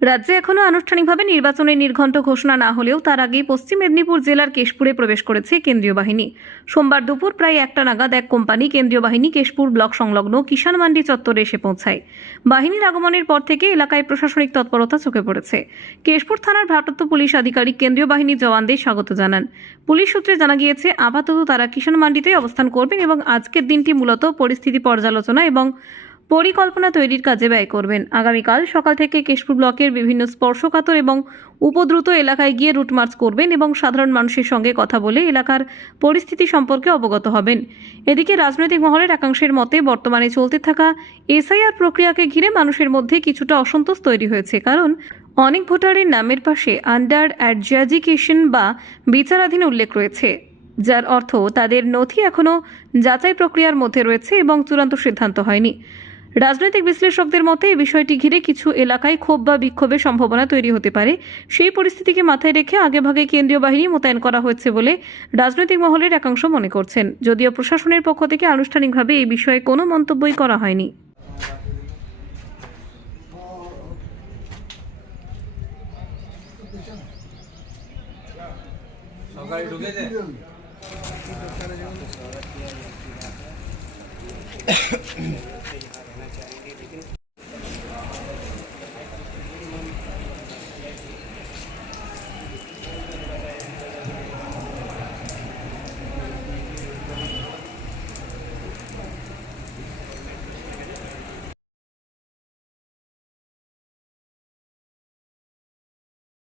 রাজ্যে এখনও আনুষ্ঠানিকভাবে নির্বাচনের নির্ঘণ্ট ঘোষণা না হলেও তার আগেই পশ্চিম মেদিনীপুর জেলার কেশপুরে প্রবেশ করেছে কেন্দ্রীয় বাহিনী। সোমবার দুপুর প্রায় 1টা নাগাদ এক কোম্পানি কেন্দ্রীয় বাহিনী কেশপুর ব্লক সংলগ্ন কিষাণ মান্ডি চত্বরে এসে পৌঁছায়। বাহিনীর আগমনের পর থেকে এলাকায় প্রশাসনিক তৎপরতা চোখে পড়েছে। কেশপুর থানার ভারপ্রাপ্ত পুলিশ আধিকারিক কেন্দ্রীয় বাহিনীর জওয়ানদের স্বাগত জানান। পুলিশ সূত্রে জানা গিয়েছে, আপাতত তারা কিষাণ মান্ডিতে অবস্থান করবেন এবং আজকের দিনটি মূলত পরিস্থিতি পর্যালোচনা এবং পরিকল্পনা তৈরির কাজে ব্যয় করবেন। আগামীকাল সকাল থেকে কেশপুর ব্লকের বিভিন্ন স্পর্শকাতর এবং উপদ্রুত এলাকায় গিয়ে রুট মার্চ করবেন এবং সাধারণ মানুষের সঙ্গে কথা বলে এলাকার পরিস্থিতি সম্পর্কে অবগত হবেন। এদিকে রাজনৈতিক মহলের একাংশের মতে বর্তমানে চলতে থাকা এসআইআর প্রক্রিয়াকে ঘিরে মানুষের মধ্যে কিছুটা অসন্তোষ তৈরি হয়েছে, কারণ অনেক ভোটারের নামের পাশে আন্ডার অ্যাডজাজিকেশন বা বিচারাধীন উল্লেখ রয়েছে, যার অর্থ তাদের নথি এখনও যাচাই প্রক্রিয়ার মধ্যে রয়েছে এবং চূড়ান্ত সিদ্ধান্ত হয়নি। রাজনৈতিক বিশ্লেষকদের মতে এই বিষয়টি ঘিরে কিছু এলাকায় ক্ষোভ বা বিক্ষোভের সম্ভাবনা তৈরি হতে পারে। সেই পরিস্থিতিকে মাথায় রেখে আগেভাগে কেন্দ্রীয় বাহিনী মোতায়েন করা হয়েছে বলে রাজনৈতিক মহলের একাংশ মনে করছেন, যদিও প্রশাসনের পক্ষ থেকে আনুষ্ঠানিকভাবে এই বিষয়ে কোনো মন্তব্যই করা হয়নি। সকালে ঢুকেছে